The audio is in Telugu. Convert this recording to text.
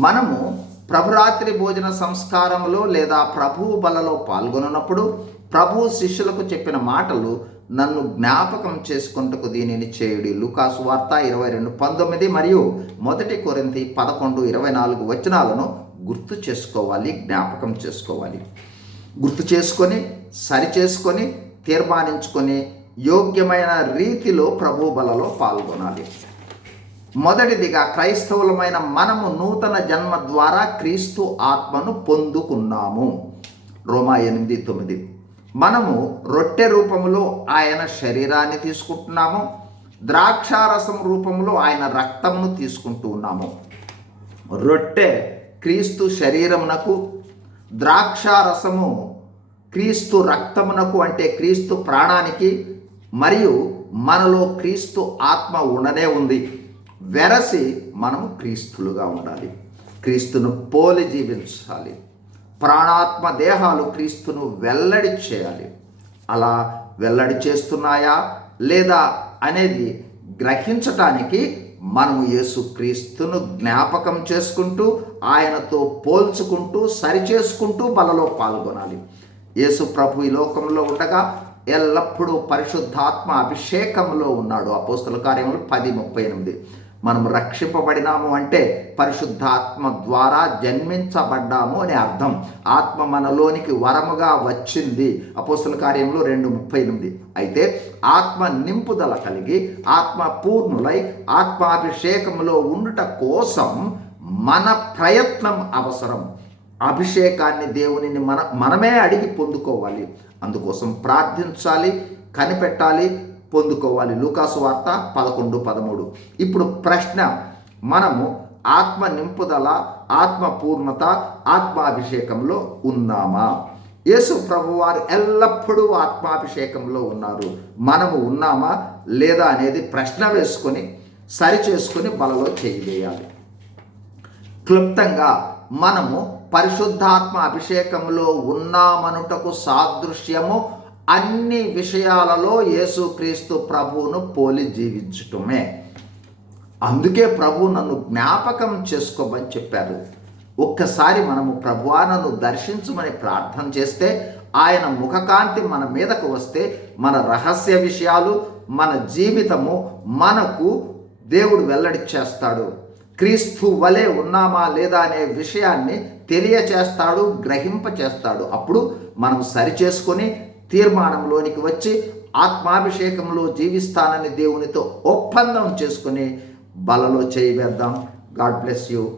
మనము ప్రభురాత్రి భోజన సంస్కారంలో లేదా ప్రభువు బలలో పాల్గొన్నప్పుడు ప్రభు శిష్యులకు చెప్పిన మాటలు నన్ను జ్ఞాపకం చేసుకుంటకు దీనిని చేయుడి. లుకాసు వార్త ఇరవై రెండు పంతొమ్మిది మరియు మొదటి కొరింతి పదకొండు ఇరవై నాలుగు వచనాలను గుర్తు చేసుకోవాలి జ్ఞాపకం చేసుకోవాలి. గుర్తు చేసుకొని సరి చేసుకొని తీర్మానించుకొని యోగ్యమైన రీతిలో ప్రభు బలలో పాల్గొనాలి. మొదటిదిగా క్రైస్తవులమైన మనము నూతన జన్మ ద్వారా క్రీస్తు ఆత్మను పొందుకున్నాము. రోమా ఎనిమిది తొమ్మిది. మనము రొట్టె రూపంలో ఆయన శరీరాన్ని తీసుకుంటున్నాము. ద్రాక్షారసం రూపంలో ఆయన రక్తమును తీసుకుంటూ ఉన్నాము. రొట్టె క్రీస్తు శరీరమునకు ద్రాక్షారసము క్రీస్తు రక్తమునకు అంటే క్రీస్తు ప్రాణానికి మరియు మనలో క్రీస్తు ఆత్మ ఉండనే ఉంది. వెరసి మనము క్రీస్తులుగా ఉండాలి. క్రీస్తును పోలి జీవించాలి. ప్రాణాత్మ దేహాలు క్రీస్తును వెల్లడి చేయాలి. అలా వెల్లడి చేస్తున్నాయా? లేదా అనేది గ్రహించటానికి మనము యేసుక్రీస్తును జ్ఞాపకం చేసుకుంటూ ఆయనతో పోల్చుకుంటూ సరిచేసుకుంటూ బలలో పాల్గొనాలి. యేసు ప్రభు ఈ లోకంలో ఉండగా ఎల్లప్పుడూ పరిశుద్ధాత్మ అభిషేకంలో ఉన్నాడు. అపోస్తల కార్యములు పది ముప్పై ఎనిమిది. మనం రక్షింపబడినాము అంటే పరిశుద్ధాత్మ ద్వారా జన్మించబడ్డాము అని అర్థం. ఆత్మ మనలోనికి వరముగా వచ్చింది. అపోస్తుల కార్యంలో రెండు ముప్పై ఎనిమిది. అయితే ఆత్మ నింపుదల కలిగి ఆత్మ పూర్ణులై ఆత్మాభిషేకములో ఉండుట కోసం మన ప్రయత్నం అవసరం. అభిషేకాన్ని దేవునిని మన మనమే అడిగి పొందుకోవాలి. అందుకోసం ప్రార్థించాలి కనిపెట్టాలి పొందుకోవాలి. లూకాసు వార్త పదకొండు పదమూడు. ఇప్పుడు ప్రశ్న మనము ఆత్మ నింపుదల ఆత్మ పూర్ణత ఆత్మాభిషేకంలో ఉన్నామా? యేసు ప్రభువారు ఎల్లప్పుడూ ఆత్మాభిషేకంలో ఉన్నారు. మనము ఉన్నామా లేదా అనేది ప్రశ్న వేసుకొని సరి చేసుకొని బలలో చేయవేయాలి. క్లుప్తంగా మనము పరిశుద్ధాత్మ అభిషేకంలో ఉన్నామనుటకు సాదృశ్యము అన్ని విషయాలలో యేసుక్రీస్తు ప్రభువును పోలి జీవించటమే. అందుకే ప్రభు నన్ను జ్ఞాపకం చేసుకోమని చెప్పారు ఒక్కసారి మనము ప్రభువా నన్ను దర్శించమని ప్రార్థన చేస్తే ఆయన ముఖకాంతి మన మీదకు వస్తే మన రహస్య విషయాలు మన జీవితము మనకు దేవుడు వెల్లడి చేస్తాడు క్రీస్తు వలె ఉన్నామా లేదా అనే విషయాన్ని తెలియచేస్తాడు గ్రహింప చేస్తాడు అప్పుడు మనం సరిచేసుకొని తీర్మానంలోనికి వచ్చి ఆత్మాభిషేకంలో జీవిస్తానని దేవునితో ఒప్పందం చేసుకుని బలలో చేయి వేద్దాం. God bless you.